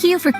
Thank you for...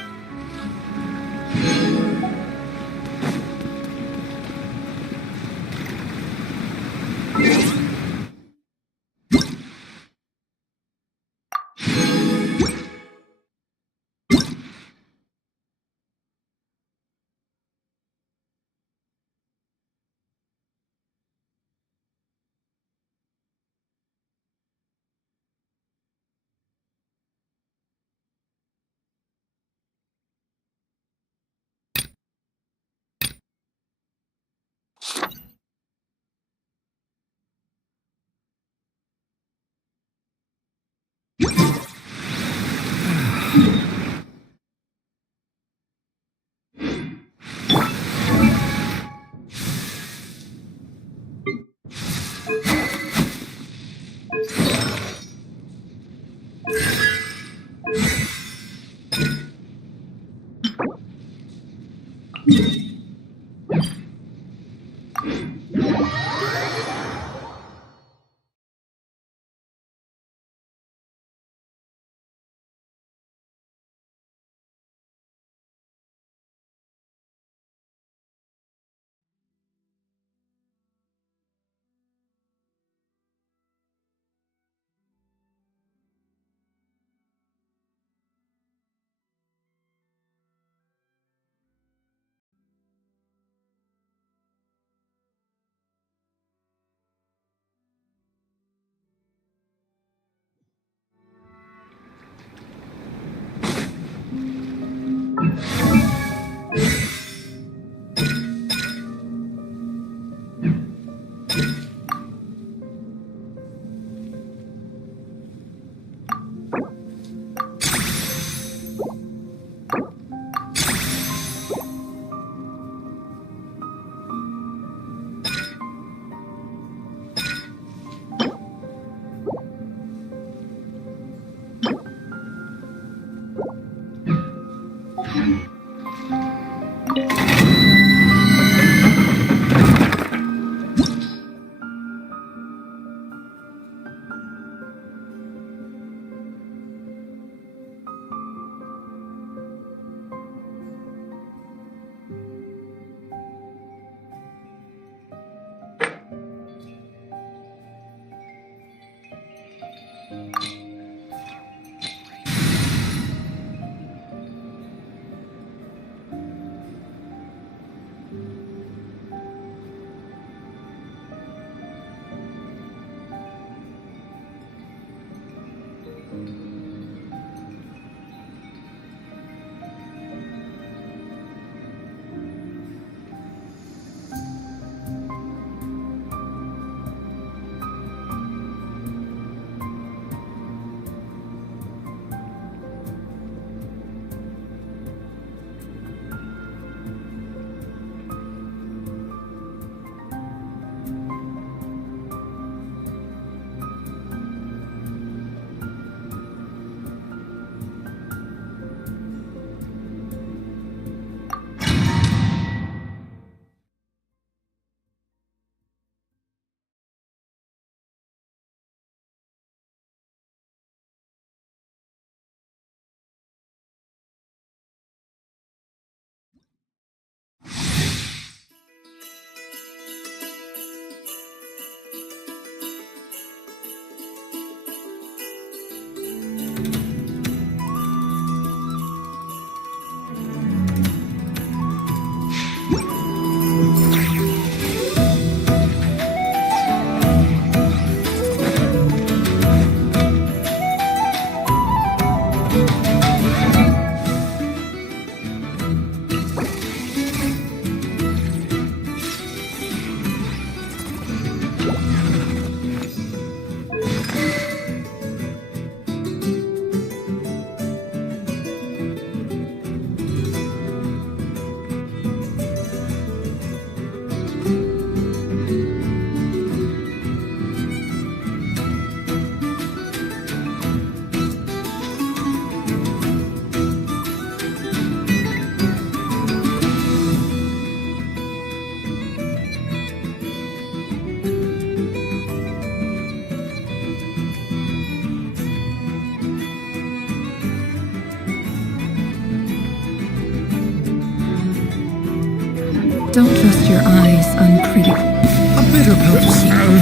Don't trust your eyes on pretty. A bitter pill to swallow.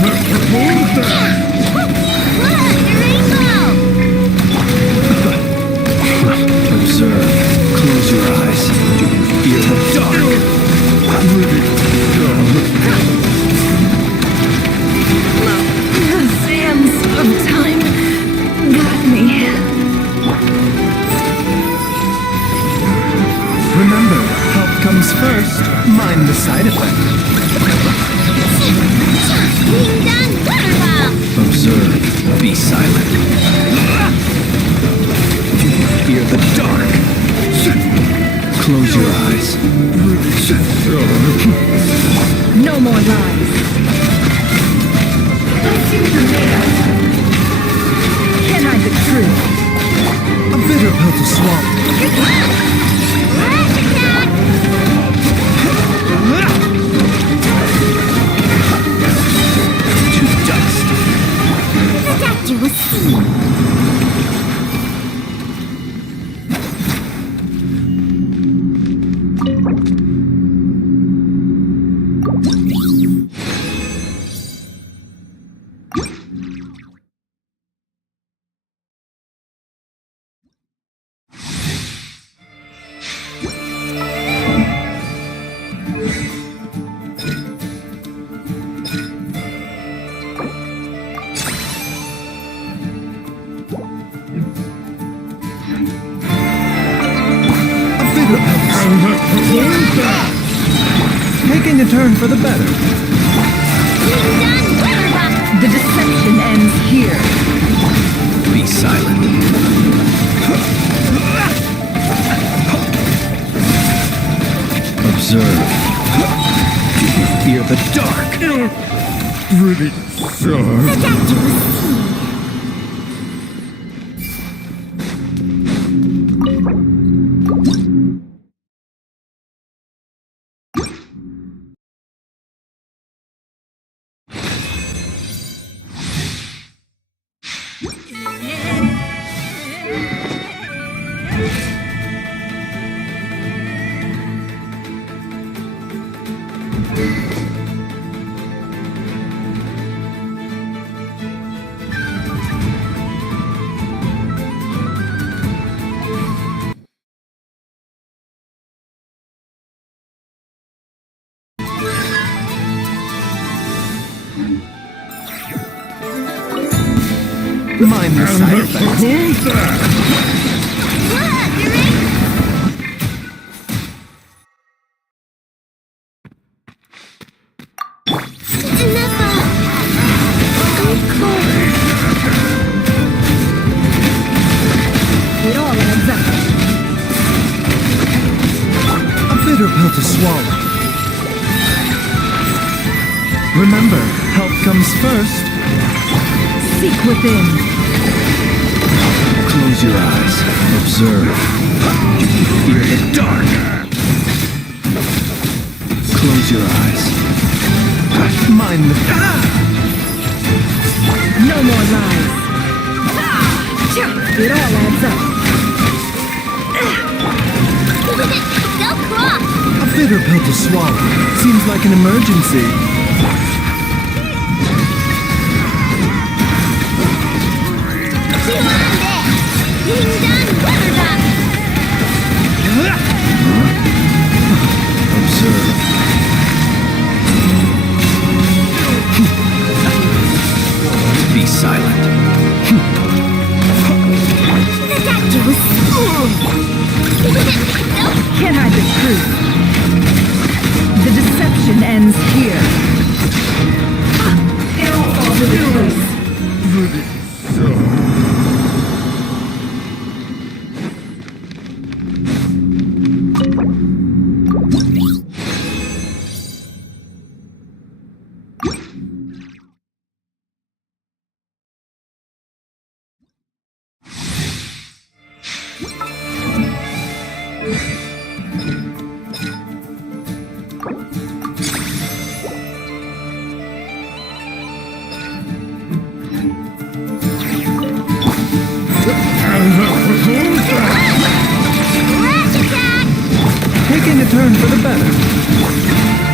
Observe. Close your eyes. Do you fear the dark? The sands of time got me. Remember, health comes first. Mind the side effect. Observe. Be silent. Do you fear the dark? Close your eyes. No more lies. Can't hide the truth. A bitter pill to swallow. To dust. Taking a turn for the better. The deception ends here. Be silent. Observe. Do you fear the dark? Pretty sure. Mind the side effects. It all adds up. A bitter pill to swallow. Remember, health comes first. Seek within. Close your eyes. Observe. Do you fear the dark? Close your eyes. Mind the... No more lies. It all adds up. A bitter pill to swallow. Seems like an emergency. Observe. Be silent. Can't hide the truth. The deception ends here. It all falls to the truth. Taking a turn for the better.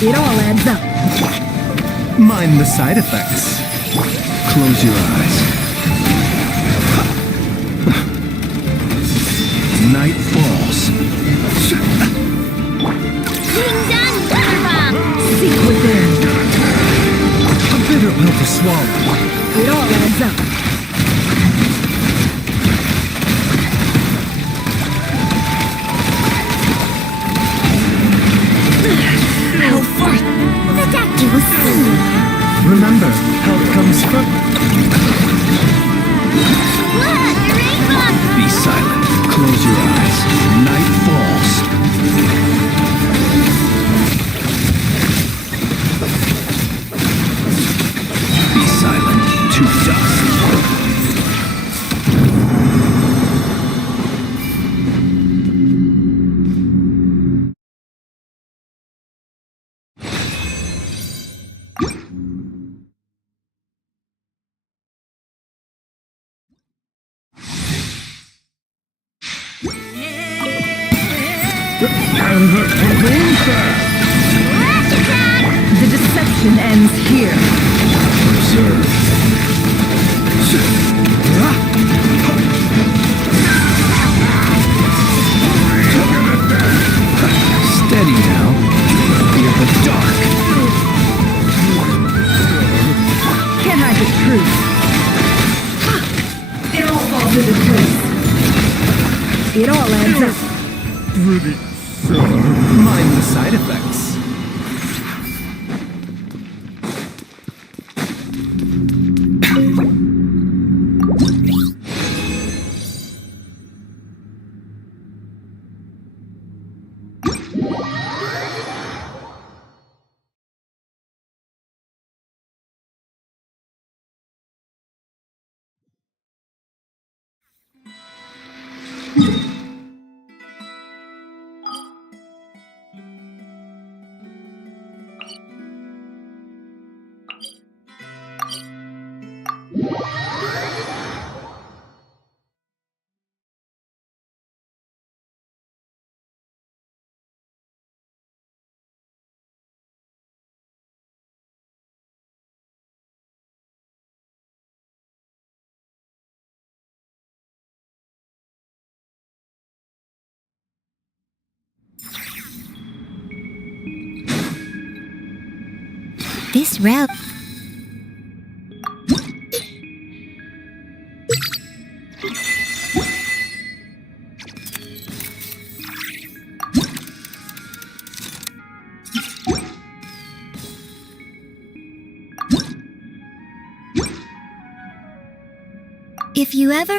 It all adds up. Mind the side effects. Close your eyes. Night falls. Seek within. A bitter pill to swallow. It all adds up. Remember, health comes first. Be silent. Close your eyes. Night falls. Be silent. To dust. The deception ends here. Observe. Steady now. Fear the dark. Can't hide the truth. It all falls into place. It all adds up. Mind the side effects. This route. If you ever...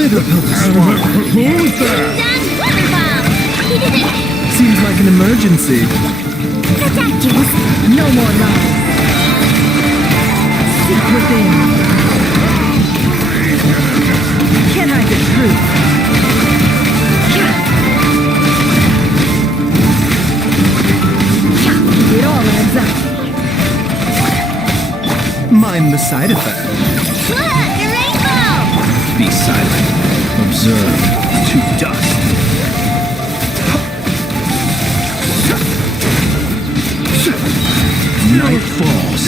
Bitter pill to swallow. Who's that? Seems like an emergency. No more lies. Seek within. Can't hide the truth. It all adds up. Mind the side effect. Look, a rainbow! Be silent. Observe. To dust. Night falls.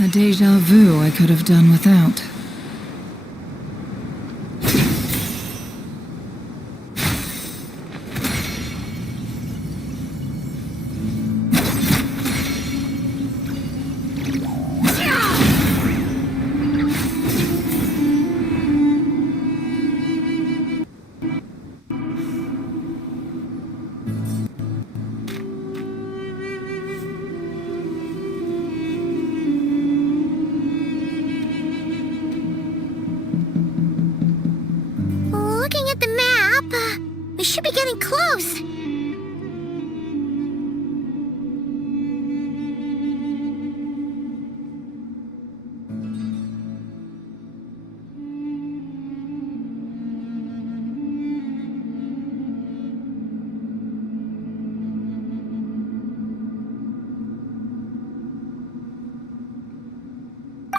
A déjà vu I could have done without. Looking at the map, we should be getting close.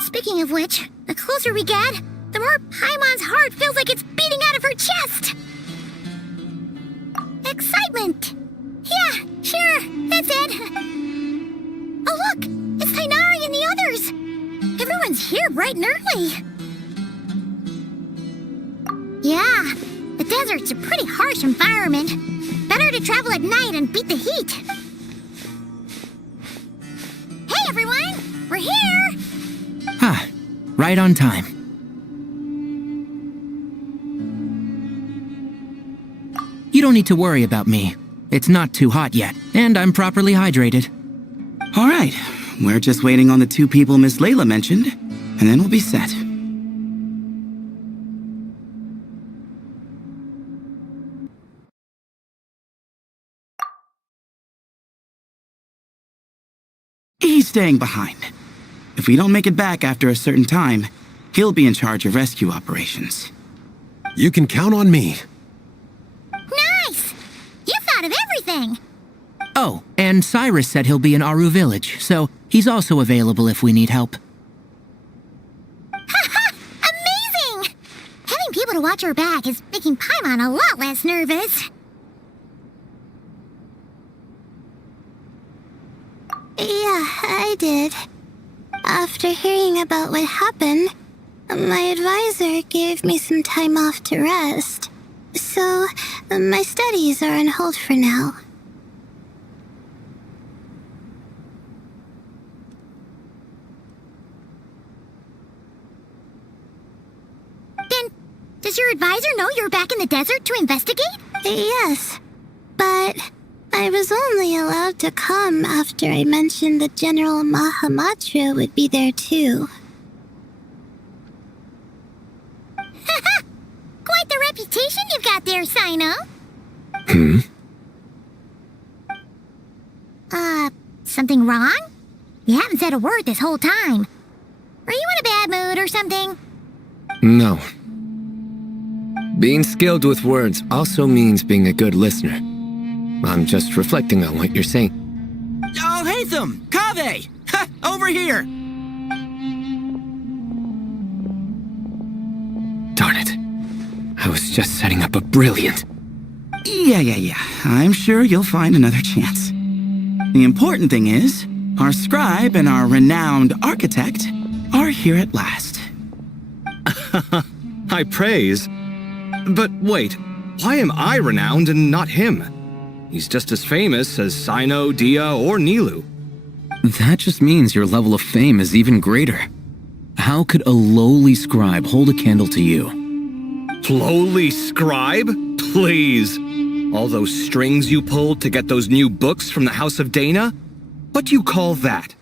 Speaking of which, the closer we get, the more Paimon's heart feels like it's beating out of her chest. Excitement! Yeah, sure, that's it. bright and early. Yeah, the desert's a pretty harsh environment. Better to travel at night and beat the heat. Hey everyone, we're here! Ha, right on time. You don't need to worry about me. It's not too hot yet, and I'm properly hydrated. All right, we're just waiting on the 2 people Miss Layla mentioned, and then we'll be set. He's staying behind. If we don't make it back after a certain time, he'll be in charge of rescue operations. You can count on me. Nice! You thought of everything! Oh, and Cyrus said he'll be in Aru Village, so he's also available if we need help. Haha! Amazing! Having people to watch our back is making Paimon a lot less nervous. Yeah, I did. After hearing about what happened, my advisor gave me some time off to rest. So, my studies are on hold for now. Then, does your advisor know you're back in the desert to investigate? Yes, but I was only allowed to come after I mentioned that General Mahamatra would be there too. Quite the reputation you've got there, Sino. Something wrong? You haven't said a word this whole time. Are you in a bad mood or something? No. Being skilled with words also means being a good listener. I'm just reflecting on what you're saying. Oh, Hatham! Kaveh! Ha! Over here! Darn it. I was just setting up a brilliant... Yeah. I'm sure you'll find another chance. The important thing is, our scribe and our renowned architect are here at last. High praise. But wait, why am I renowned and not him? He's just as famous as Sino, Dia, or Nilu. That just means your level of fame is even greater. How could a lowly scribe hold a candle to you? Lowly scribe? Please. All those strings you pulled to get those new books from the House of Dana? What do you call that?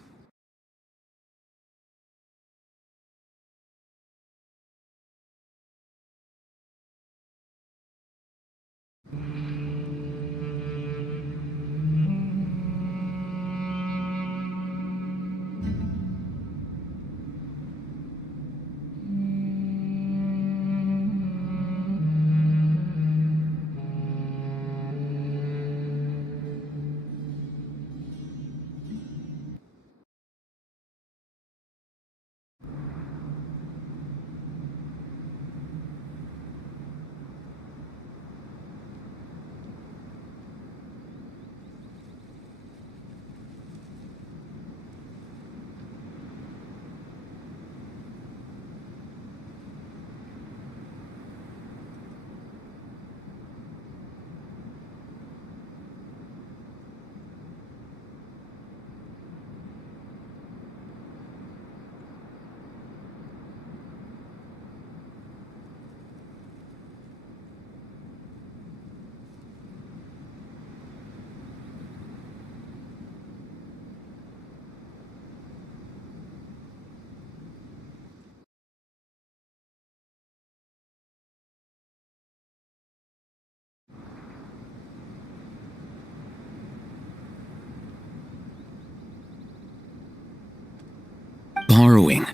Borrowing.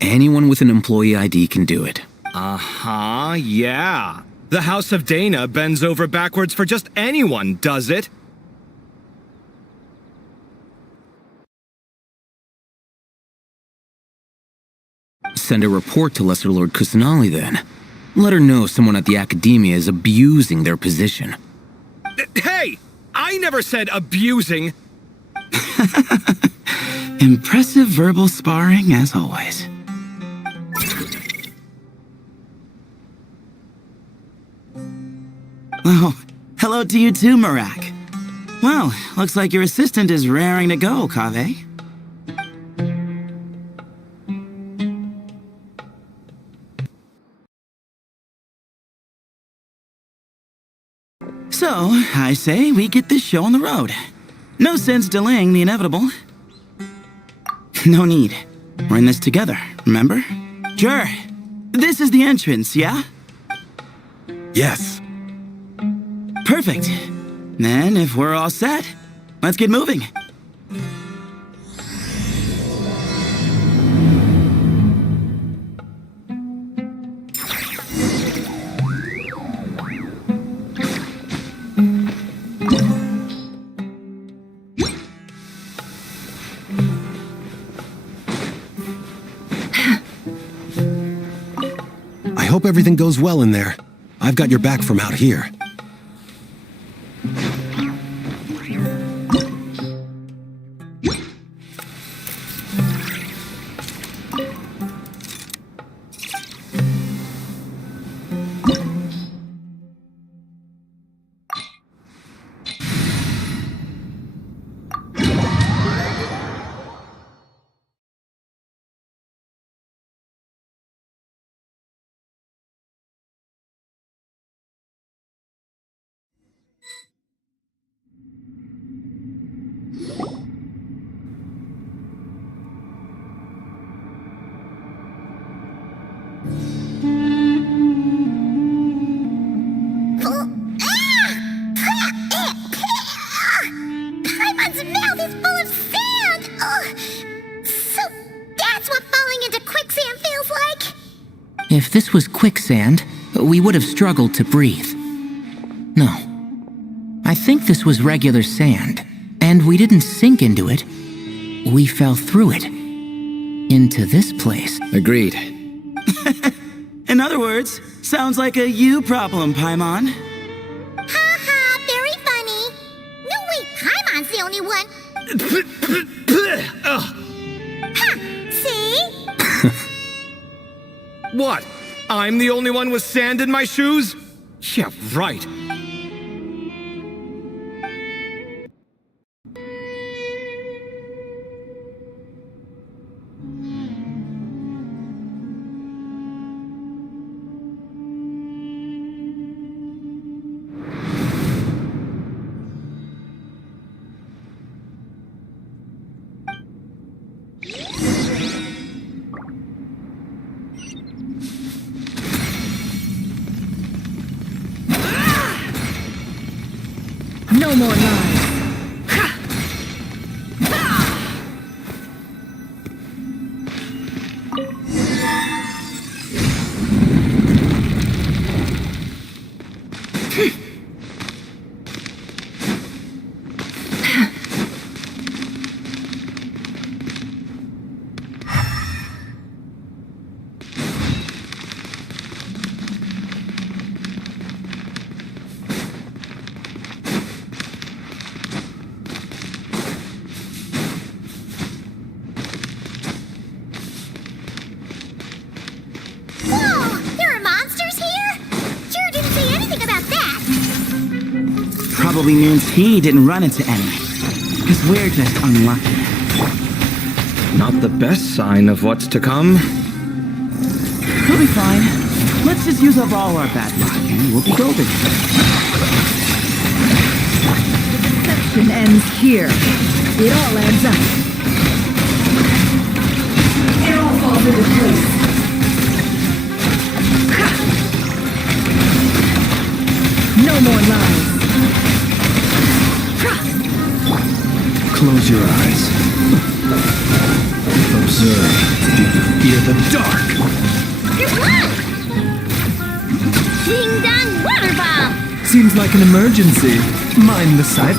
Anyone with an employee ID can do it. Uh-huh, yeah. The House of Dana bends over backwards for just anyone, does it? Send a report to Lesser Lord Kusanali then. Let her know someone at the Academia is abusing their position. Hey! I never said abusing! Impressive verbal sparring, as always. Oh, hello to you too, Marak. Well, looks like your assistant is raring to go, Kaveh. So, I say we get this show on the road. No sense delaying the inevitable. No need. We're in this together, remember? Sure. This is the entrance, yeah? Yes. Perfect. Then, if we're all set, let's get moving. I hope everything goes well in there. I've got your back from out here. Paimon's mouth is full of sand! Ugh. So that's what falling into quicksand feels like? If this was quicksand, we would have struggled to breathe. No. I think this was regular sand, and we didn't sink into it. We fell through it. Into this place. Agreed. In other words, sounds like a you problem, Paimon. Ha ha, very funny. No, wait, Paimon's the only one. Ha, see? What? I'm the only one with sand in my shoes? Yeah, right. No more lies. Probably means he didn't run into any. Because we're just unlucky. Not the best sign of what's to come. We'll be fine. Let's just use up all our bad luck and we'll be golden. The deception ends here. It all adds up. It all falls into place. No more lies. Close your eyes. Observe. Do you fear the dark? Good luck! Ding dong water bomb! Seems like an emergency. Mind the sight.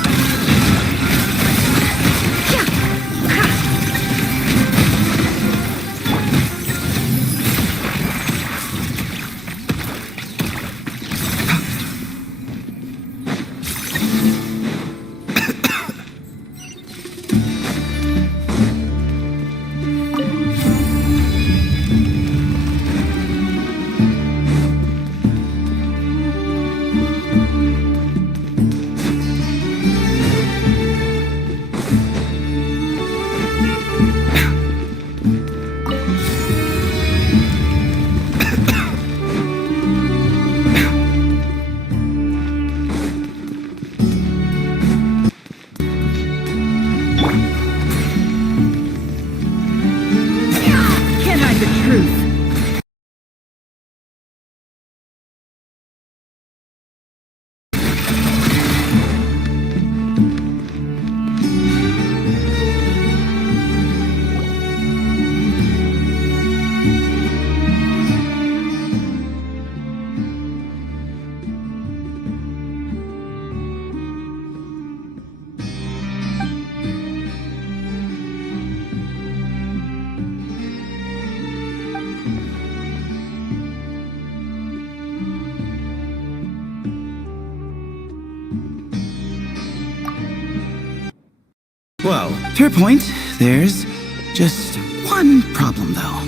Well, To her point, there's just one problem, though.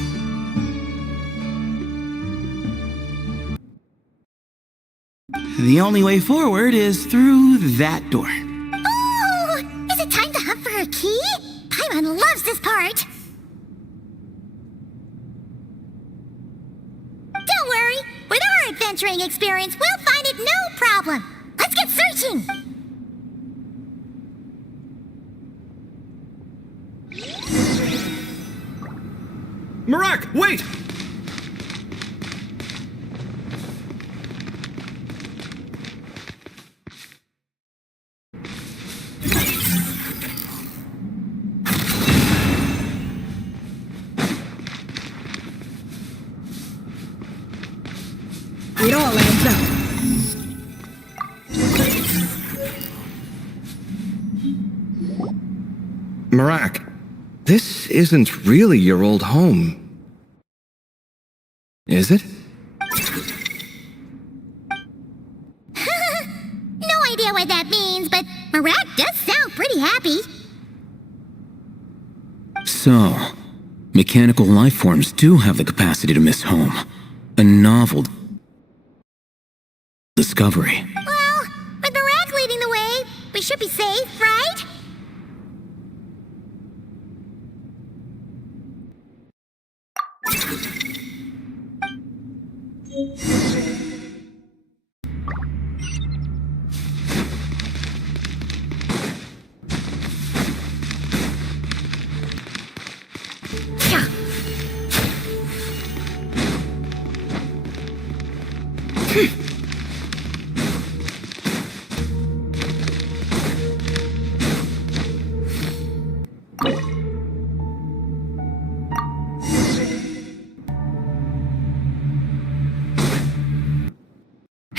The only way forward is through that door. Oh! Is it time to hunt for a key? Paimon loves this part! Don't worry! With our adventuring experience, we'll find it no problem! Let's get searching! Marak, wait! It all adds up. Marak, this isn't really your old home. Is it? No idea what that means, but Marak does sound pretty happy. So, mechanical life forms do have the capacity to miss home. A novel discovery. Well, with Marak leading the way, we should be safe, right?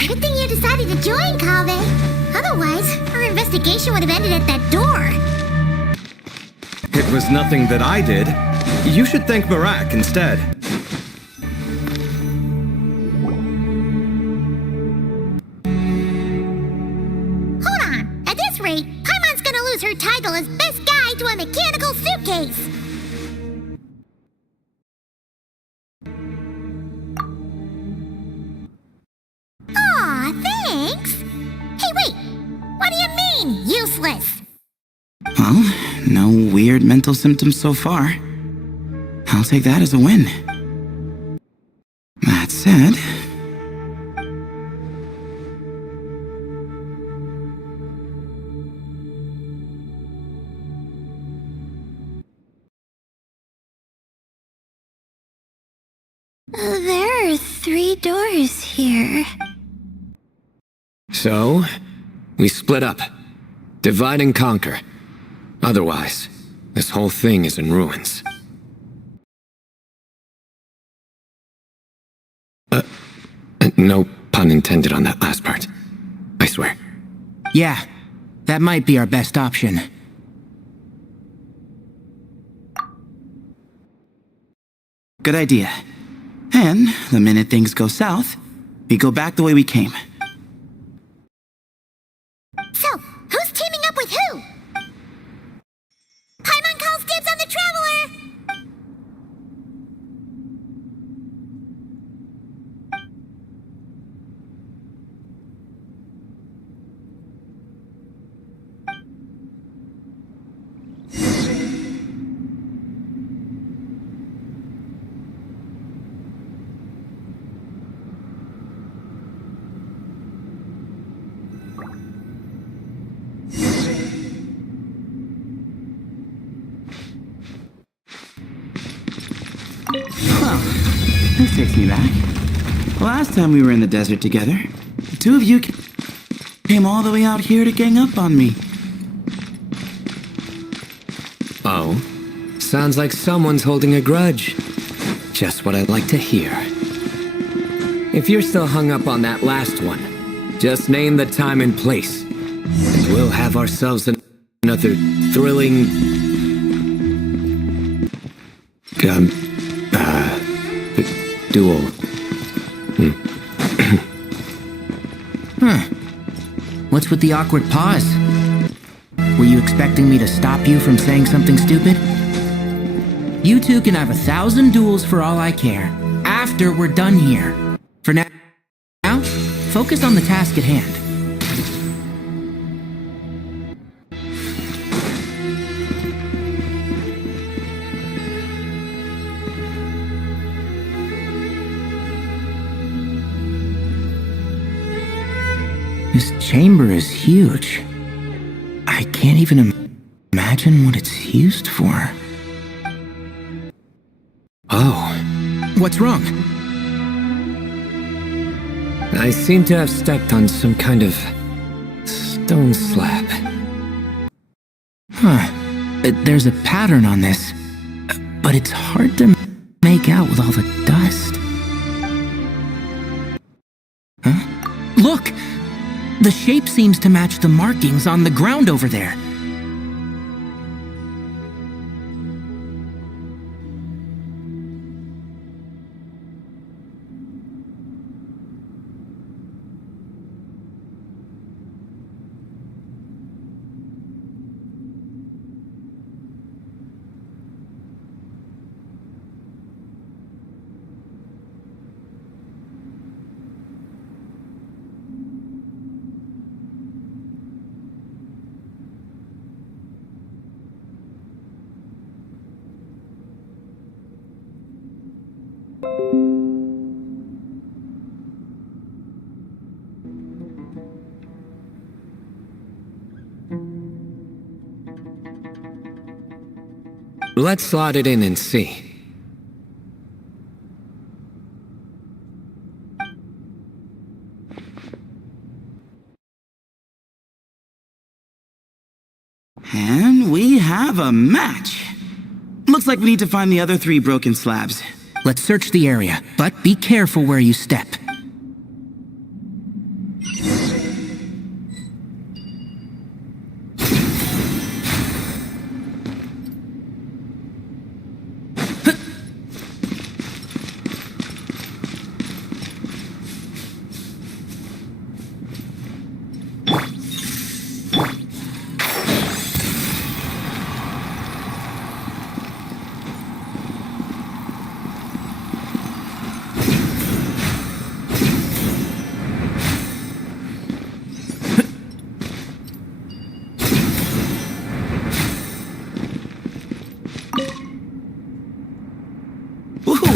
Good thing you decided to join, Kaveh. Otherwise, our investigation would have ended at that door. It was nothing that I did. You should thank Marak instead. Hold on. At this rate, Paimon's gonna lose her title as best guide to a mechanical suitcase. Aw, thanks. Hey, wait. What do you mean, useless? Well, no weird mental symptoms so far. I'll take that as a win. That said... There are 3 doors here. So, we split up. Divide and conquer. Otherwise, this whole thing is in ruins. No pun intended on that last part. I swear. Yeah, that might be our best option. Good idea. And the minute things go south, we go back the way we came. So, who's teaming up with who? Paimon calls dibs on the Traveler! Well, this takes me back. Last time we were in the desert together, the 2 of you came all the way out here to gang up on me. Oh? Sounds like someone's holding a grudge. Just what I'd like to hear. If you're still hung up on that last one, just name the time and place. And we'll have ourselves another thrilling... duel. What's with the awkward pause? Were you expecting me to stop you from saying something stupid? You two can have 1,000 duels for all I care, after we're done here. For now, focus on the task at hand. This chamber is huge. I can't even imagine what it's used for. Oh. What's wrong? I seem to have stepped on some kind of stone slab. Huh. There's a pattern on this, but it's hard to make out with all the dust. Huh? Look! The shape seems to match the markings on the ground over there. Let's slot it in and see. And we have a match. Looks like we need to find the other 3 broken slabs. Let's search the area, but be careful where you step.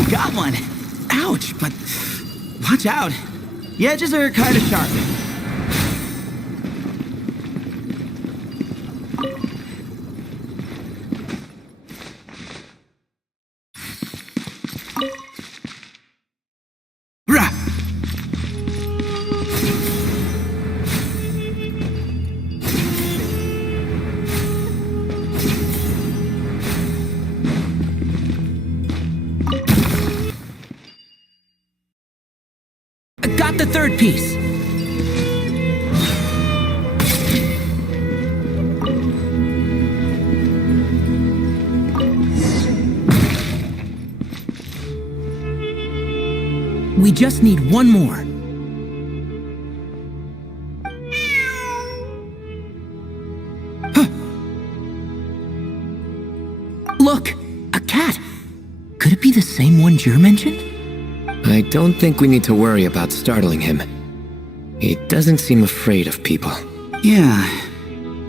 Got one! Ouch, but watch out. The edges are kind of sharp. Rah! Got the 3rd piece. We just need one more. Huh. Look, a cat. Could it be the same one Jer mentioned? I don't think we need to worry about startling him. He doesn't seem afraid of people. Yeah.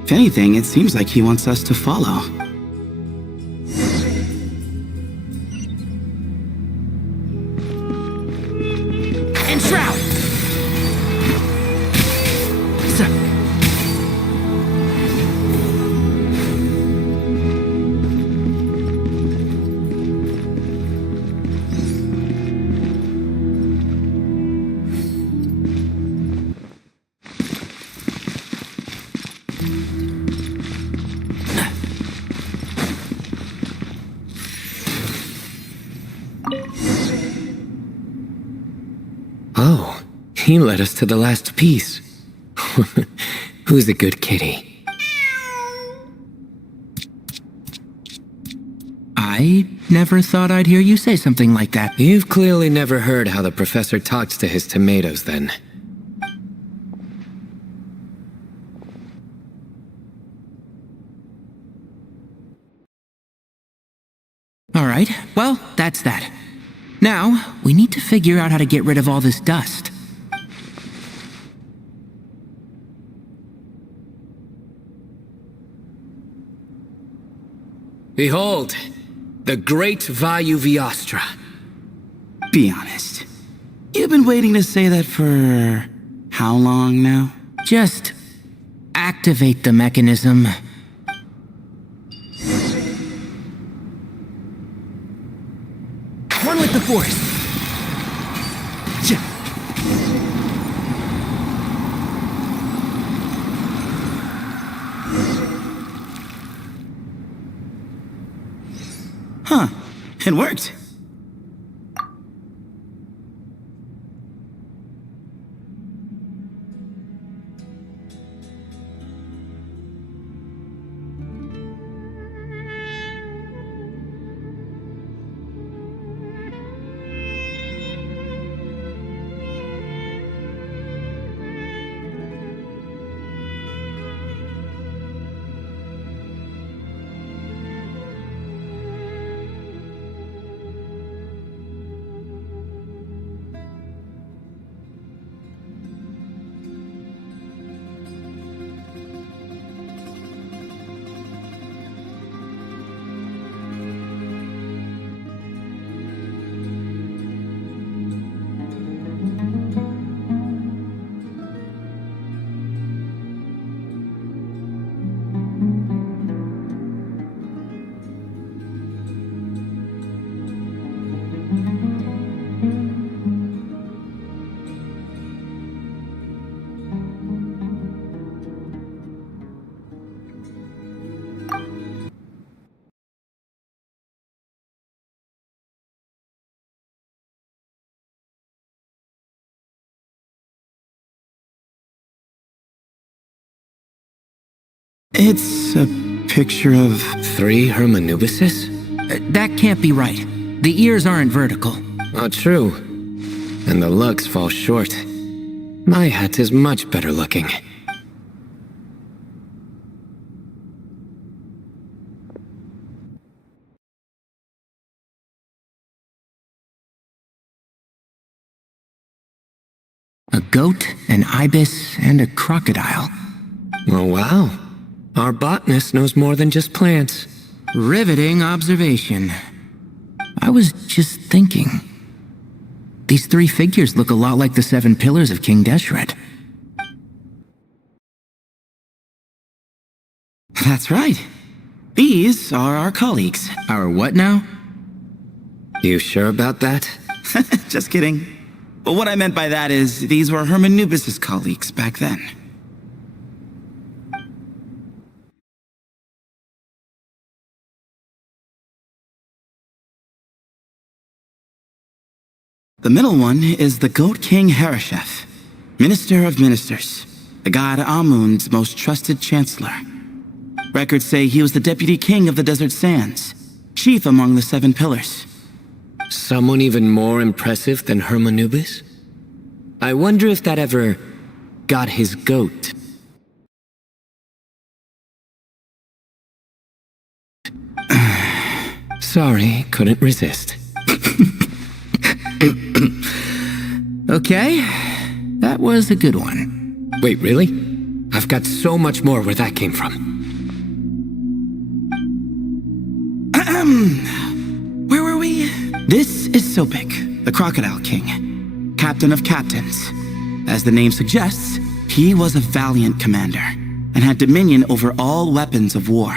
If anything, it seems like he wants us to follow. Enshroud! Oh, he led us to the last piece. Who's a good kitty? I never thought I'd hear you say something like that. You've clearly never heard how the professor talks to his tomatoes, then. right. Well, that's that. Now, we need to figure out how to get rid of all this dust. Behold, the great Vayu Viastra. Be honest. You've been waiting to say that for how long now? Just activate the mechanism. One with the Force. Huh. It worked. It's a picture of... 3 Hermanubises? That can't be right. The ears aren't vertical. Oh, true. And the lugs fall short. My hat is much better looking. A goat, an ibis, and a crocodile. Oh, wow. Our botanist knows more than just plants. Riveting observation. I was just thinking. These 3 figures look a lot like the 7 pillars of King Deshret. That's right. These are our colleagues. Our what now? You sure about that? Just kidding. But what I meant by that is, these were Hermanubis' colleagues back then. The middle one is the Goat King Harashef, Minister of Ministers, the god Amun's most trusted chancellor. Records say he was the deputy king of the Desert Sands, chief among the 7 pillars. Someone even more impressive than Hermanubis? I wonder if that ever got his goat. Sorry, couldn't resist. Okay, that was a good one. Wait, really? I've got so much more where that came from. Where were we? This is Sopik, the Crocodile King, captain of captains. As the name suggests, he was a valiant commander and had dominion over all weapons of war.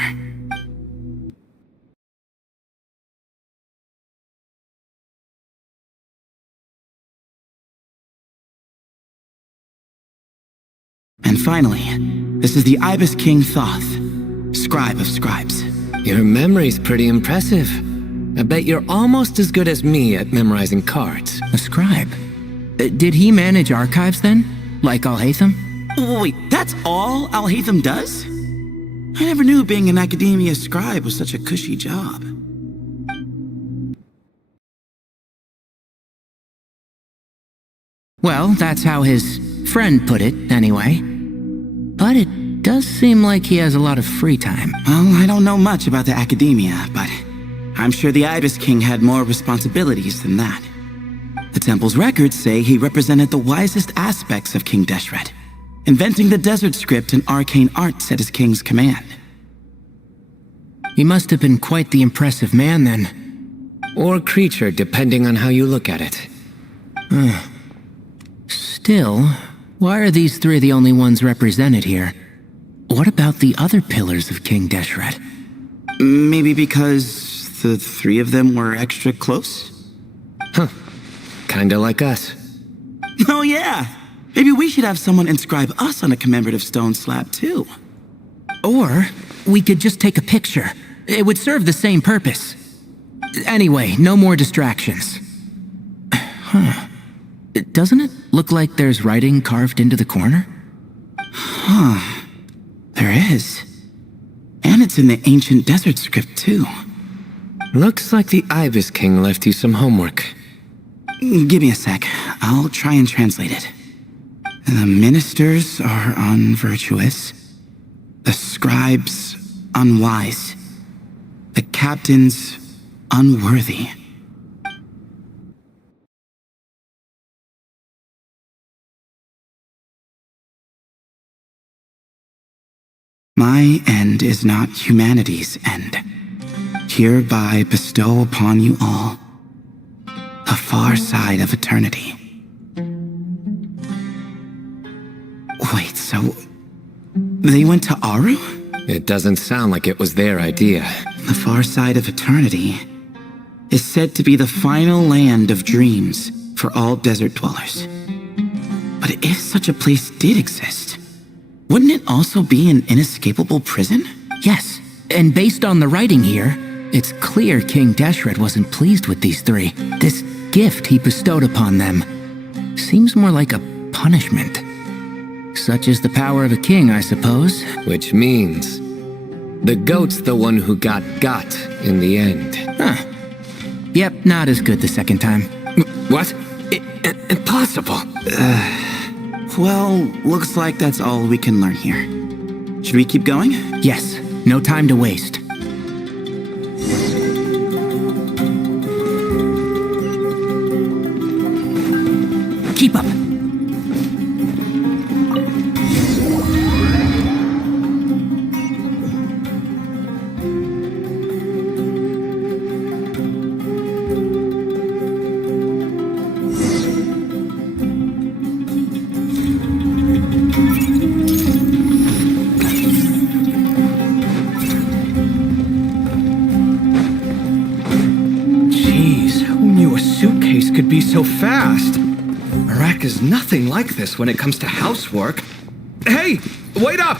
And finally, this is the Ibis King Thoth, scribe of scribes. Your memory's pretty impressive. I bet you're almost as good as me at memorizing cards. A scribe? Did he manage archives then? Like Alhaitham? Wait, that's all Alhaitham does? I never knew being an academia scribe was such a cushy job. Well, that's how his friend put it, anyway. But it does seem like he has a lot of free time. Well, I don't know much about the academia, but I'm sure the Ibis King had more responsibilities than that. The temple's records say he represented the wisest aspects of King Deshret, inventing the desert script and arcane arts at his king's command. He must have been quite the impressive man then. Or creature, depending on how you look at it. Still, why are these three the only ones represented here? What about the other pillars of King Deshret? Maybe because the three of them were extra close? Huh. Kinda like us. Oh yeah! Maybe we should have someone inscribe us on a commemorative stone slab too. Or we could just take a picture. It would serve the same purpose. Anyway, no more distractions. Huh. Doesn't it look like there's writing carved into the corner? Huh. There is. And it's in the ancient desert script too. Looks like the Ibis King left you some homework. Give me a sec. I'll try and translate it. The ministers are unvirtuous. The scribes unwise. The captains unworthy. My end is not humanity's end. Hereby bestow upon you all the far side of eternity. Wait, so they went to Aru? It doesn't sound like it was their idea. The far side of eternity is said to be the final land of dreams for all desert dwellers. But if such a place did exist, wouldn't it also be an inescapable prison? Yes, and based on the writing here, it's clear King Deshret wasn't pleased with these three. This gift he bestowed upon them seems more like a punishment. Such is the power of a king, I suppose. Which means the goat's the one who got in the end. Huh. Yep, not as good the second time. What? Impossible. Well, looks like that's all we can learn here. Should we keep going? Yes, no time to waste. Keep up. Could be so fast. Marak is nothing like this when it comes to housework. Hey, wait up!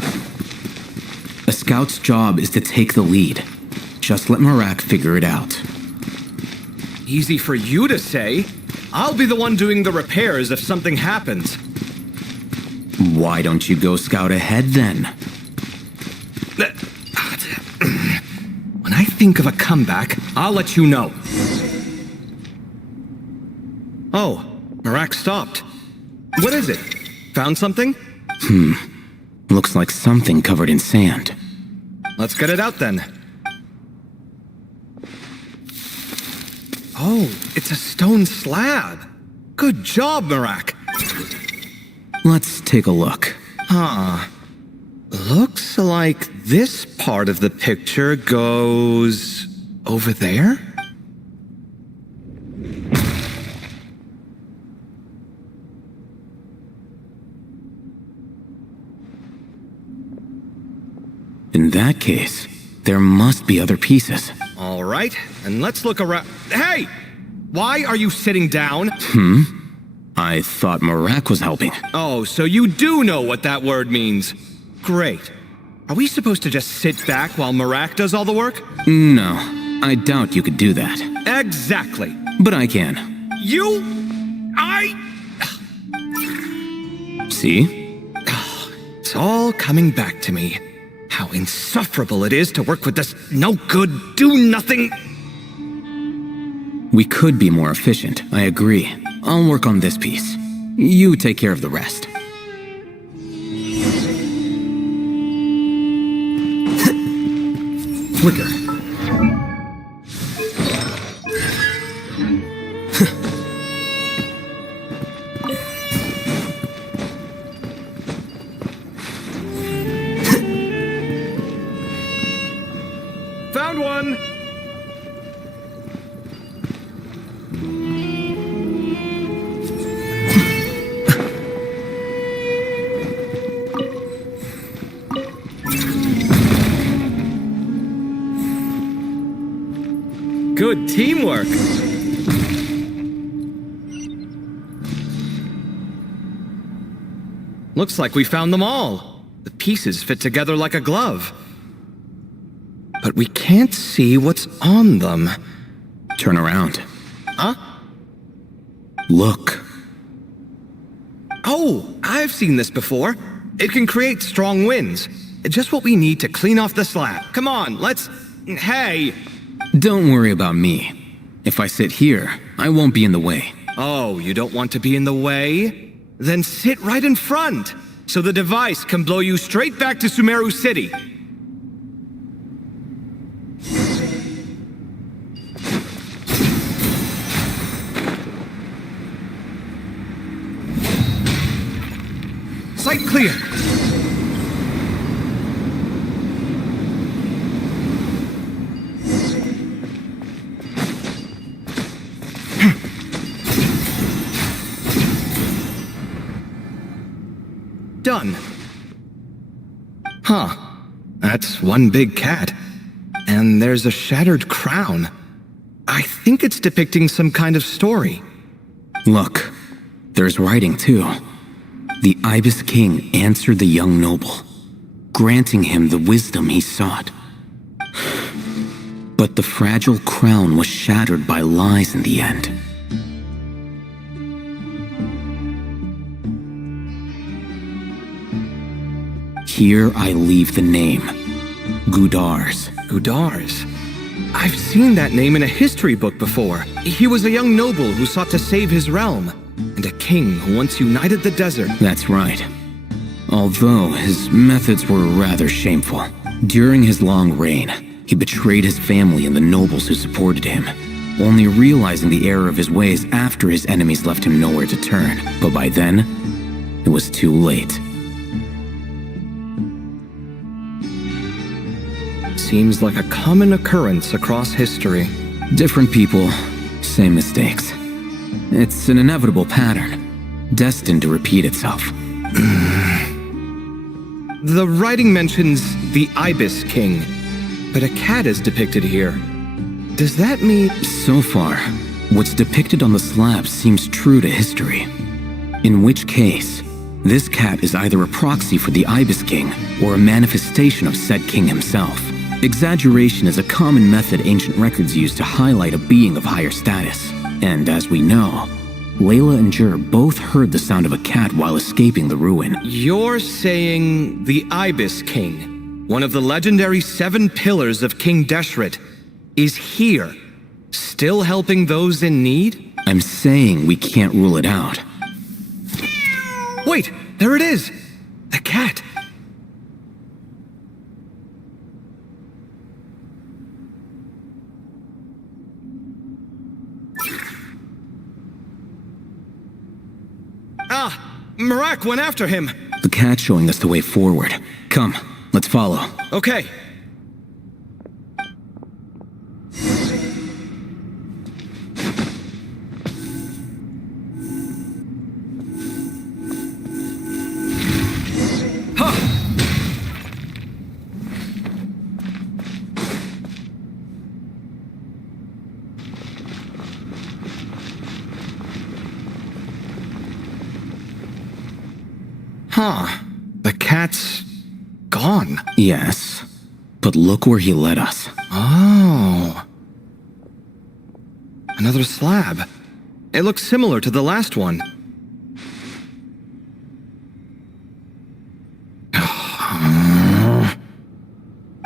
A scout's job is to take the lead. Just let Marak figure it out. Easy for you to say. I'll be the one doing the repairs if something happens. Why don't you go scout ahead then? When I think of a comeback, I'll let you know. Oh, Marak stopped. What is it? Found something? Looks like something covered in sand. Let's get it out then. Oh, it's a stone slab. Good job, Marak. Let's take a look. Huh. Looks like this part of the picture goes over there? In that case, there must be other pieces. All right, and let's look around. Hey! Why are you sitting down? I thought Marak was helping. Oh, so you do know what that word means. Great. Are we supposed to just sit back while Marak does all the work? No, I doubt you could do that. Exactly. But I can. See? It's all coming back to me. How insufferable it is to work with this no-good, do-nothing... We could be more efficient, I agree. I'll work on this piece. You take care of the rest. Flicker. Good teamwork. Looks like we found them all. The pieces fit together like a glove. But we can't see what's on them. Turn around. Huh? Look. Oh, I've seen this before. It can create strong winds. Just what we need to clean off the slab. Come on, let's... Hey! Don't worry about me. If I sit here, I won't be in the way. Oh, you don't want to be in the way? Then sit right in front, so the device can blow you straight back to Sumeru City. Sight clear. Done. Huh. That's one big cat. And there's a shattered crown. I think it's depicting some kind of story. Look, there's writing too. The Ibis King answered the young noble, granting him the wisdom he sought. But the fragile crown was shattered by lies in the end. Here I leave the name, Gudars. Gudars. I've seen that name in a history book before. He was a young noble who sought to save his realm, and a king who once united the desert. That's right. Although his methods were rather shameful. During his long reign, he betrayed his family and the nobles who supported him, only realizing the error of his ways after his enemies left him nowhere to turn. But by then, it was too late. Seems like a common occurrence across history. Different people, same mistakes. It's an inevitable pattern, destined to repeat itself. The writing mentions the Ibis King, but a cat is depicted here. Does that mean... So far, what's depicted on the slab seems true to history. In which case, this cat is either a proxy for the Ibis King or a manifestation of said king himself. Exaggeration is a common method ancient records use to highlight a being of higher status. And as we know, Layla and Jur both heard the sound of a cat while escaping the ruin. You're saying the Ibis King, one of the legendary 7 pillars of King Deshret, is here, still helping those in need? I'm saying we can't rule it out. Wait, there it is! The cat! Ah! Marak went after him! The cat's showing us the way forward. Come, let's follow. Okay. Huh. The cat's... gone. Yes, but look where he led us. Oh. Another slab. It looks similar to the last one.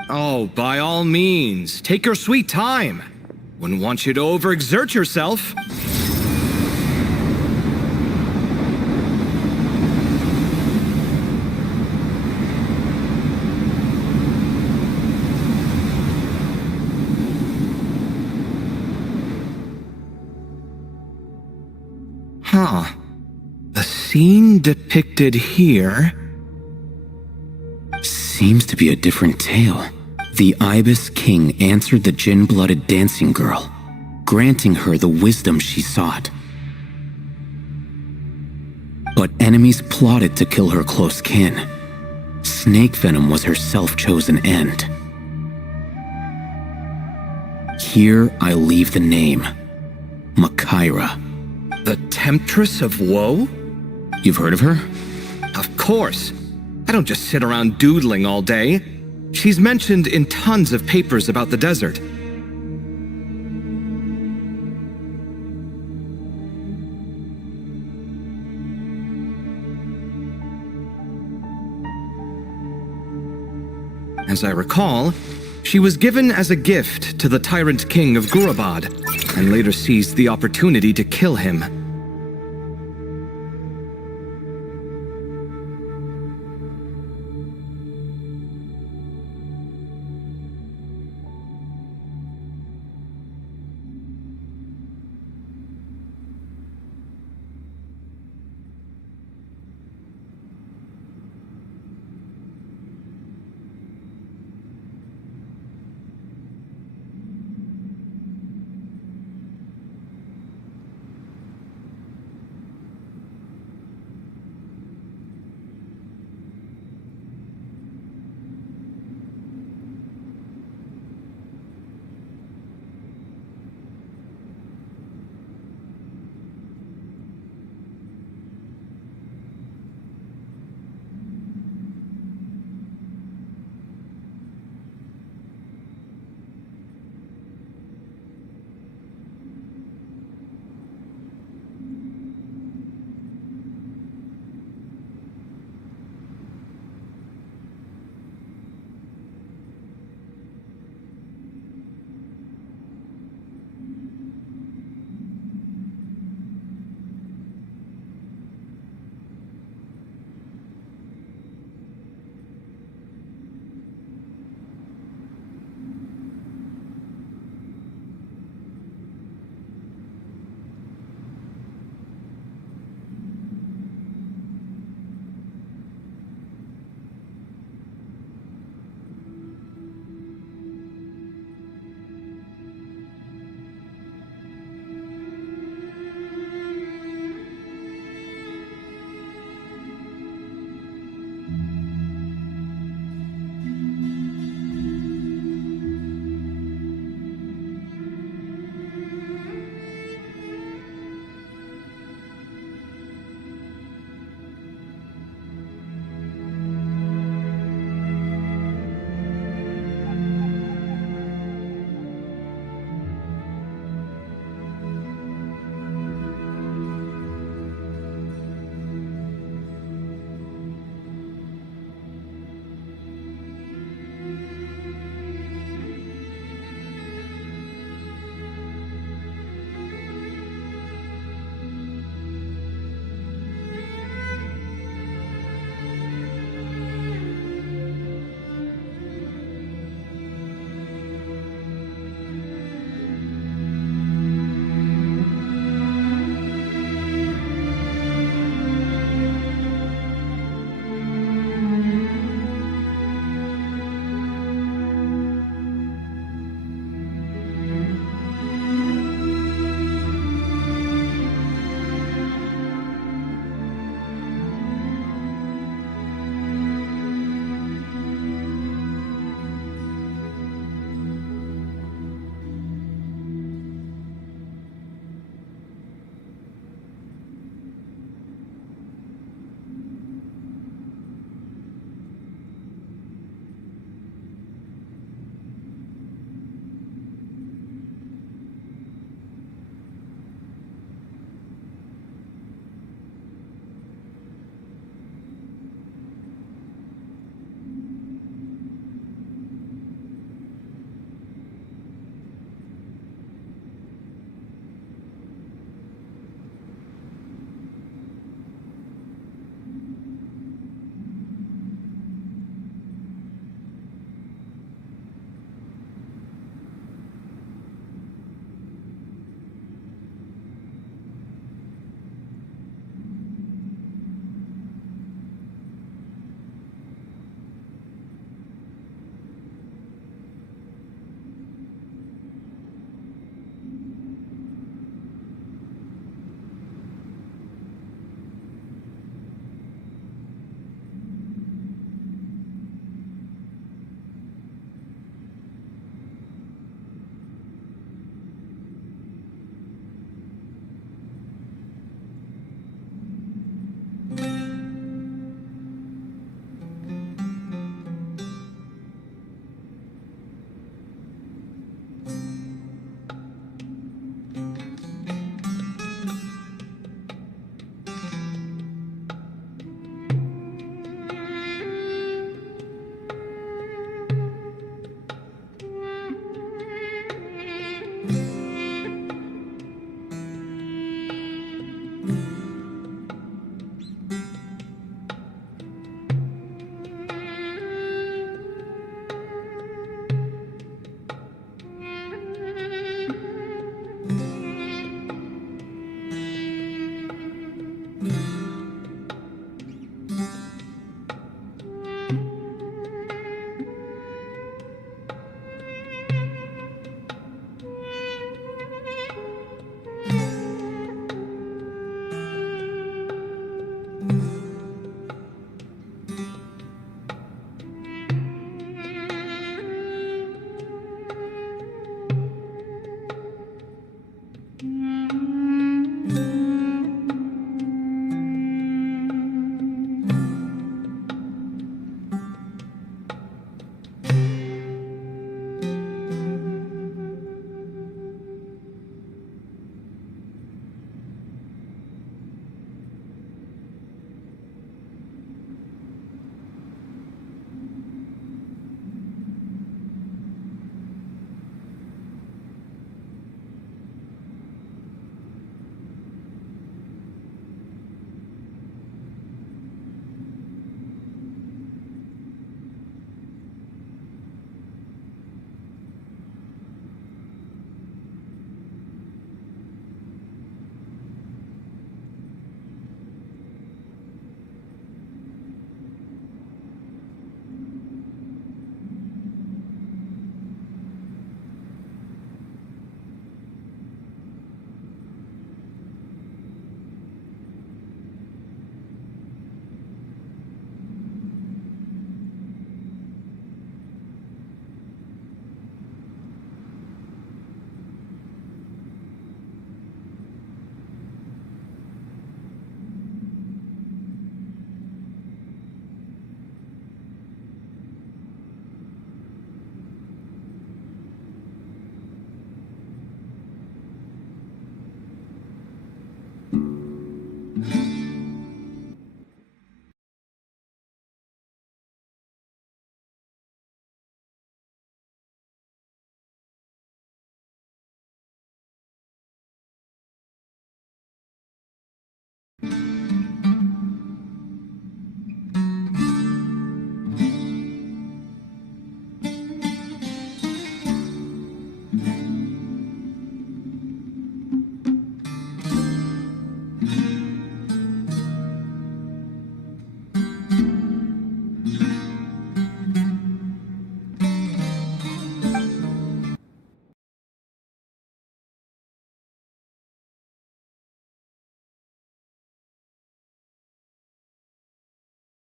Oh, by all means, take your sweet time. Wouldn't want you to overexert yourself. Huh. The scene depicted here... seems to be a different tale. The Ibis King answered the gin-blooded dancing girl, granting her the wisdom she sought. But enemies plotted to kill her close kin. Snake venom was her self-chosen end. here I leave the name. Makaira. The Temptress of Woe? You've heard of her? Of course. I don't just sit around doodling all day. She's mentioned in tons of papers about the desert. As I recall, she was given as a gift to the tyrant king of Gurabad, and later seized the opportunity to kill him.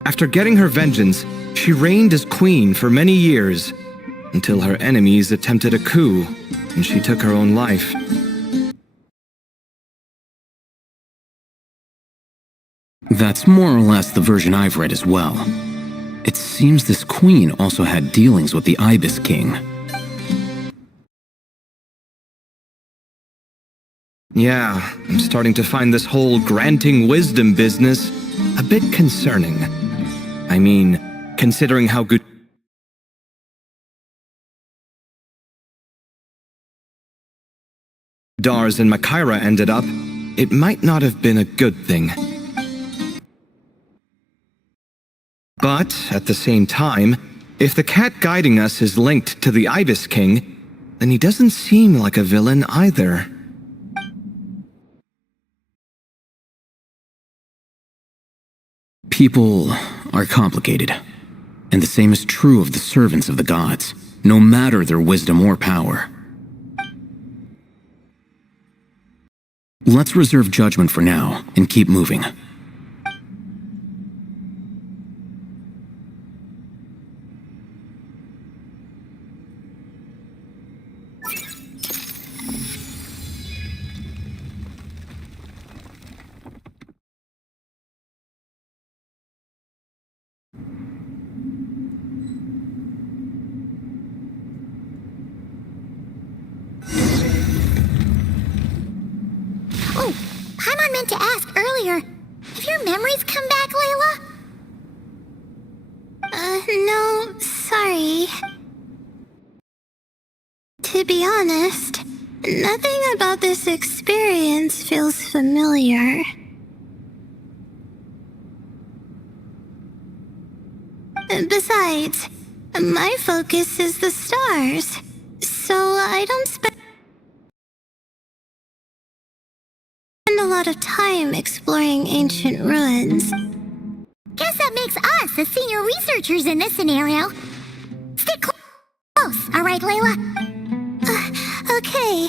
After getting her vengeance, she reigned as queen for many years, until her enemies attempted a coup, and she took her own life. That's more or less the version I've read as well. It seems this queen also had dealings with the Ibis King. Yeah, I'm starting to find this whole granting wisdom business a bit concerning. I mean, considering how good Dars and Makaira ended up, it might not have been a good thing. But, at the same time, if the cat guiding us is linked to the Ibis King, then he doesn't seem like a villain either. People are complicated, and the same is true of the servants of the gods, no matter their wisdom or power. Let's reserve judgment for now and keep moving. Oh, Paimon meant to ask earlier. Have your memories come back, Layla? No, sorry. To be honest, nothing about this experience feels familiar. Besides, my focus is the stars, so I don't spend a lot of time exploring ancient ruins. Guess that makes us the senior researchers in this scenario. Stick close, alright, Layla? Okay.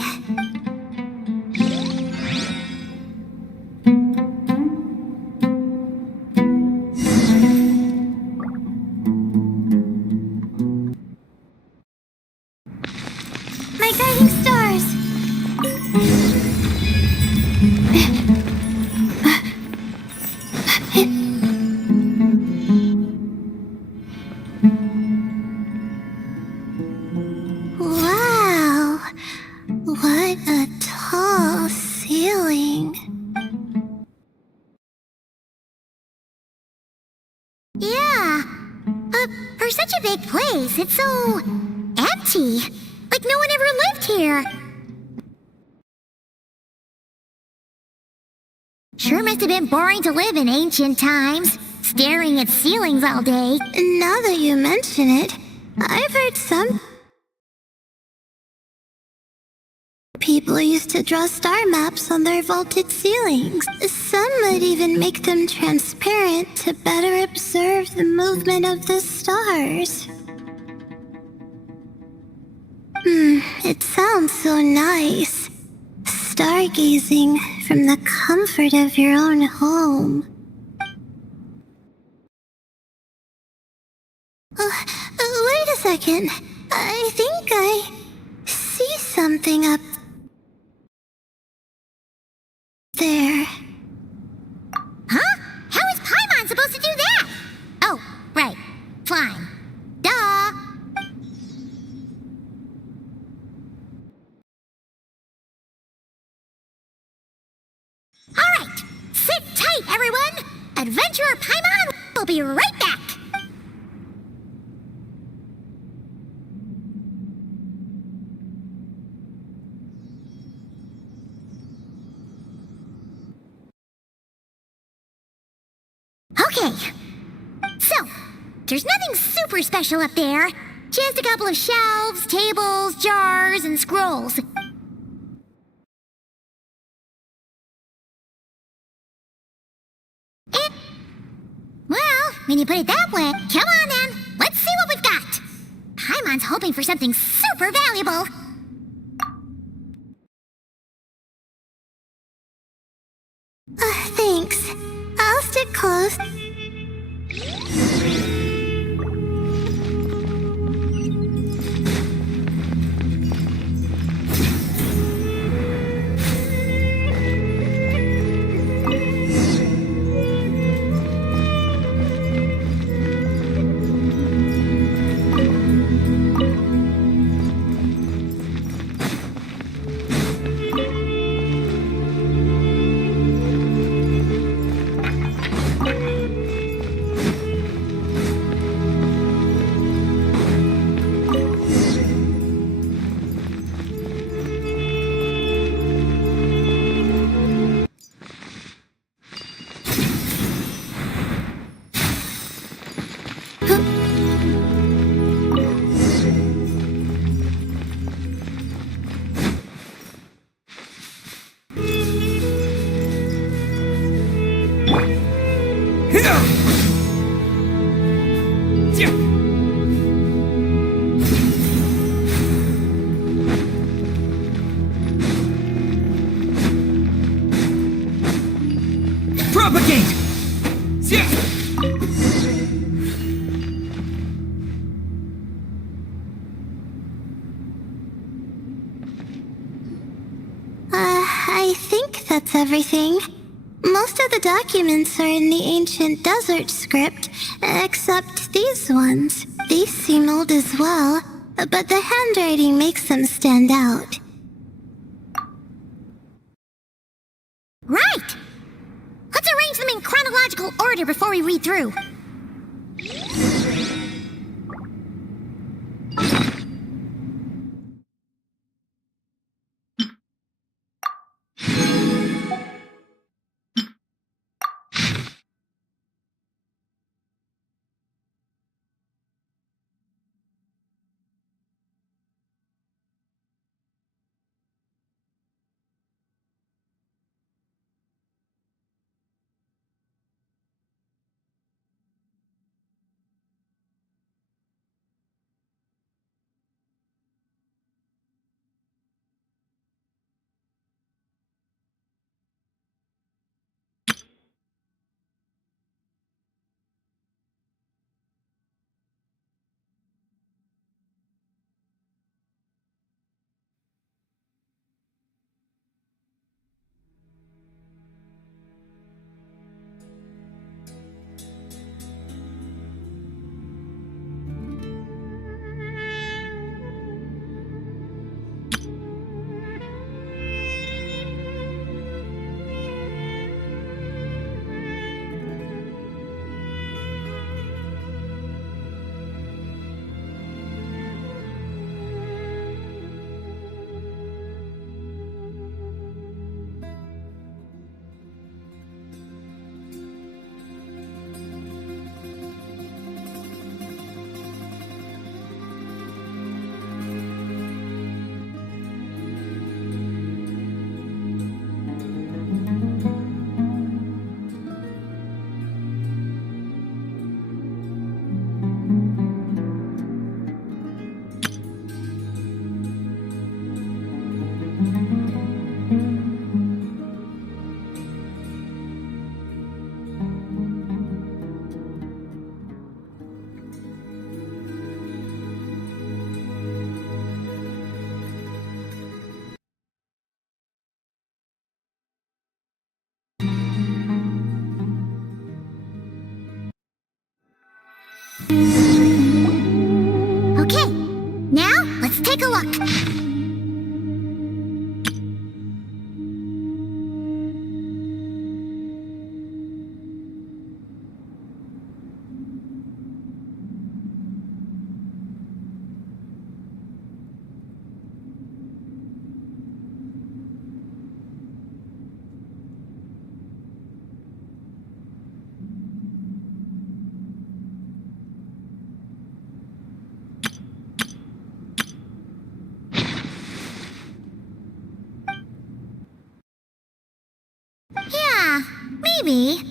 My guiding stars! Wow! What a tall ceiling. Yeah. For such a big place, it's so empty. Like no one ever lived here. Sure must have been boring to live in ancient times, staring at ceilings all day. Now that you mention it, I've heard some people used to draw star maps on their vaulted ceilings. Some would even make them transparent to better observe the movement of the stars. It sounds so nice. Stargazing from the comfort of your own home. Wait a second. I think I see something up there. Huh? How is Paimon supposed to do that? Oh, right. Flying. Duh. Alright. Sit tight, everyone. Adventurer Paimon will be right back. Okay, so, there's nothing super special up there. Just a couple of shelves, tables, jars, and scrolls. Well, when you put it that way, come on then. Let's see what we've got. Paimon's hoping for something super valuable. Thanks. I'll stick close. Propagate! I think that's everything. Most of the documents are in the ancient desert script, except these ones. These seem old as well, but the handwriting makes them stand out. Right! Let's arrange them in chronological order before we read through. Okay, now let's take a look. Yeah, maybe.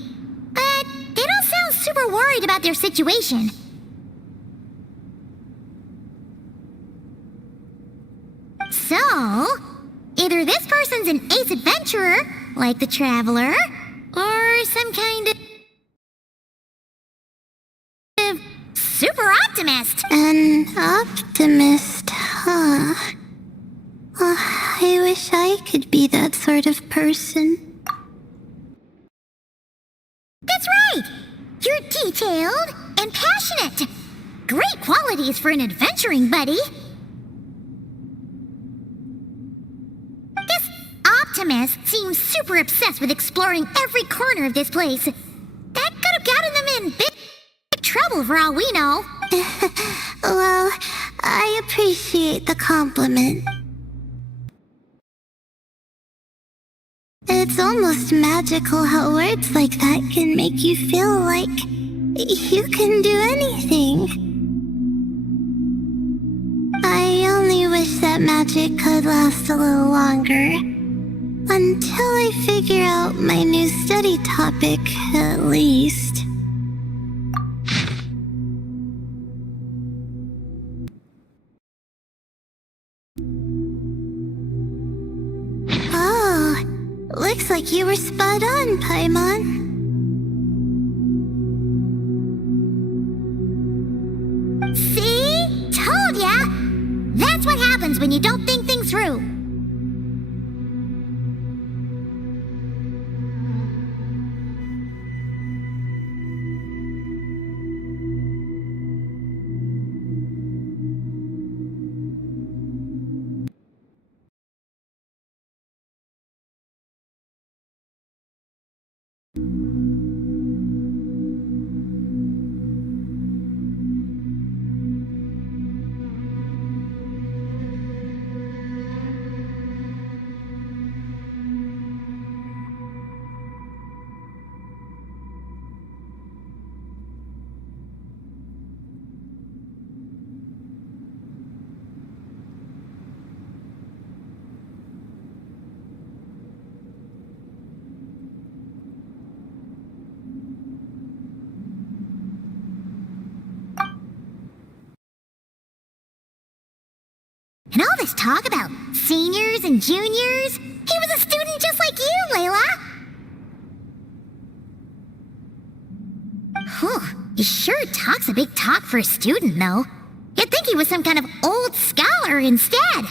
But they don't sound super worried about their situation. So, either this person's an ace adventurer, like the Traveler, or some kind of super optimist. An optimist, huh? Oh, I wish I could be that sort of person. That's right! You're detailed and passionate. Great qualities for an adventuring buddy. This optimist seems super obsessed with exploring every corner of this place. That could have gotten them in big trouble for all we know. Well, I appreciate the compliment. It's almost magical how words like that can make you feel like you can do anything. that magic could last a little longer. Until I figure out my new study topic, at least. Oh, looks like you were spot on, Paimon. See? Told ya! That's what happens when you don't think things through. And all this talk about seniors and juniors, he was a student just like you, Layla. Whew, he sure talks a big talk for a student, though. You'd think he was some kind of old scholar instead.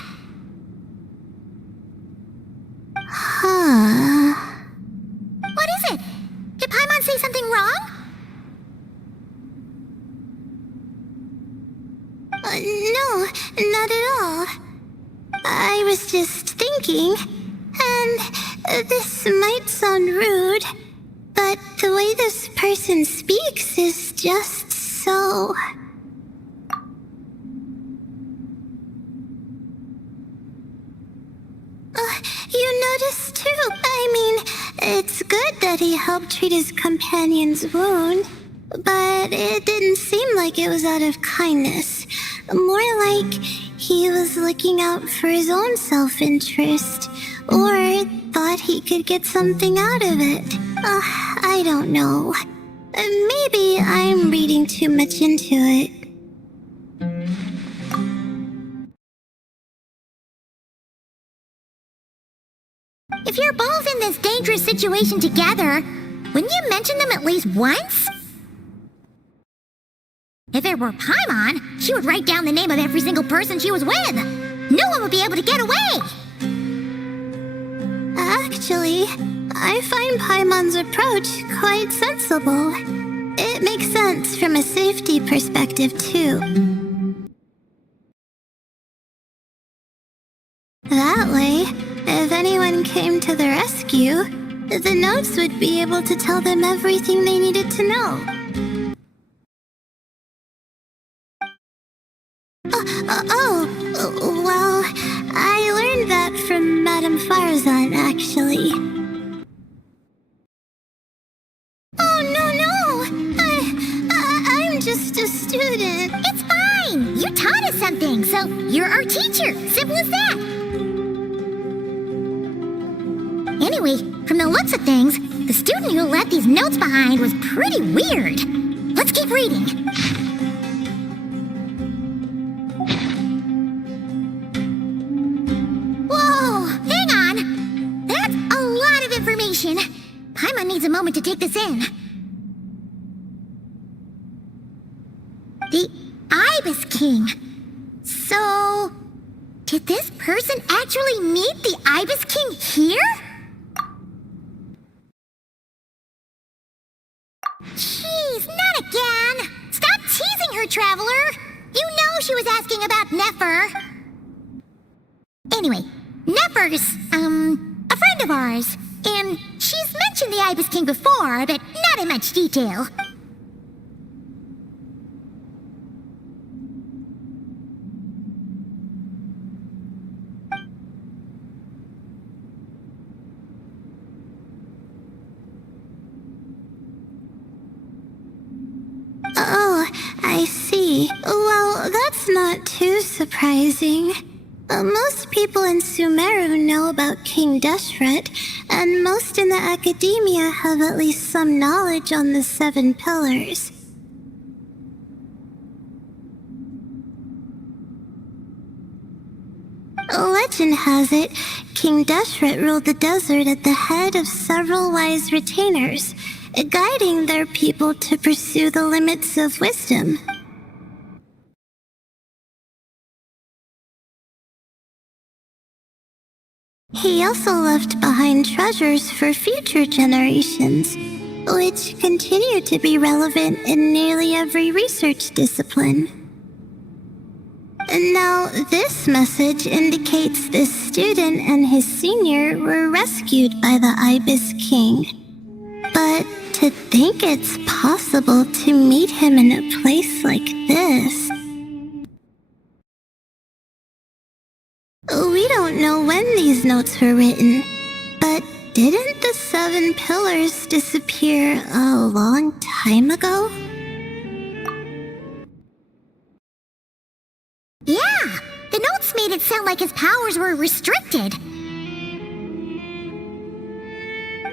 Huh. What is it? Did Paimon say something wrong? No, not at all. I was just thinking, and this might sound rude, but the way this person speaks is just so... you noticed too. I mean, it's good that he helped treat his companion's wound, but it didn't seem like it was out of kindness. More like he was looking out for his own self-interest, or thought he could get something out of it. I don't know. Maybe I'm reading too much into it. If you're both in this dangerous situation together, wouldn't you mention them at least once? If it were Paimon, she would write down the name of every single person she was with. No one would be able to get away. Actually, I find Paimon's approach quite sensible. It makes sense from a safety perspective, too. That way, if anyone came to the rescue, the notes would be able to tell them everything they needed to know. Well, I learned that from Madame Farzan, actually. Oh, no! I'm just a student. It's fine! You taught us something, so you're our teacher. Simple as that. Anyway, from the looks of things, the student who left these notes behind was pretty weird. Let's keep reading. Whoa, hang on. That's a lot of information. Paimon needs a moment to take this in. The Ibis King. So, did this person actually meet the Ibis King here? Jeez, not again! Stop teasing her, Traveler! You know she was asking about Nefer. Anyway, Nefer's, a friend of ours. And she's mentioned the Ibis King before, but not in much detail. Oh, I see. Well, that's not too surprising. Most people in Sumeru know about King Deshret, and most in the academia have at least some knowledge on the 7 pillars. Legend has it, King Deshret ruled the desert at the head of several wise retainers, guiding their people to pursue the limits of wisdom. He also left behind treasures for future generations, which continue to be relevant in nearly every research discipline. Now, this message indicates this student and his senior were rescued by the Ibis King. But to think it's possible to meet him in a place like this... We don't know when these notes were written, but didn't the 7 pillars disappear a long time ago? Yeah, the notes made it sound like his powers were restricted.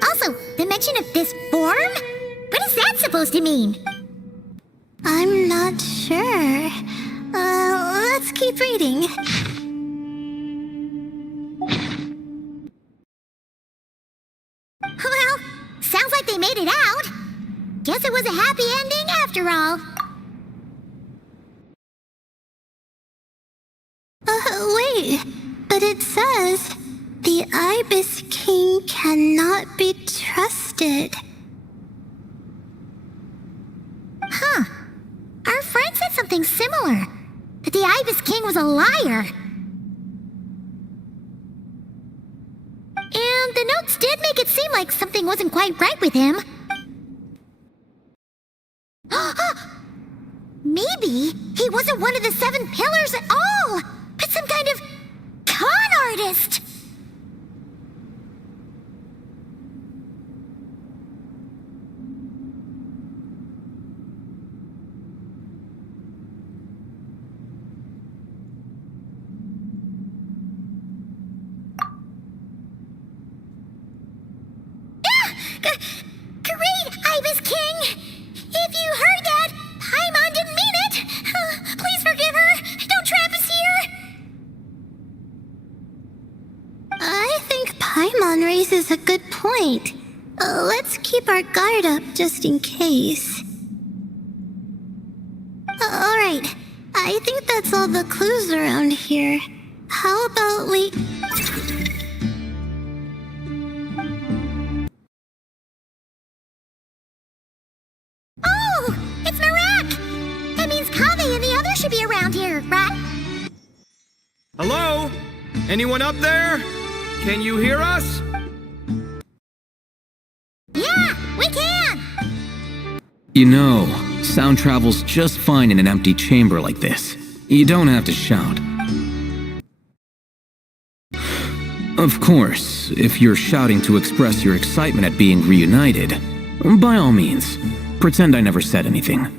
Also, the mention of this form? What is that supposed to mean? I'm not sure. Let's keep reading. Well, sounds like they made it out. Guess it was a happy ending after all. Wait, but it says, the Ibis King cannot be trusted. Huh. Our friend said something similar. That the Ibis King was a liar. And the notes did make it seem like something wasn't quite right with him. Maybe he wasn't one of the 7 pillars at all, but some kind of con artist. Great, Ibis King! If you heard that, Paimon didn't mean it! Please forgive her! Don't trap us here! I think Paimon raises a good point. Let's keep our guard up just in case. Alright, I think that's all the clues around here. How about we... Oh! It's Narak! That means Kaveh and the others should be around here, right? Hello? Anyone up there? Can you hear us? Yeah, we can! You know, sound travels just fine in an empty chamber like this. You don't have to shout. Of course, if you're shouting to express your excitement at being reunited, by all means, pretend I never said anything.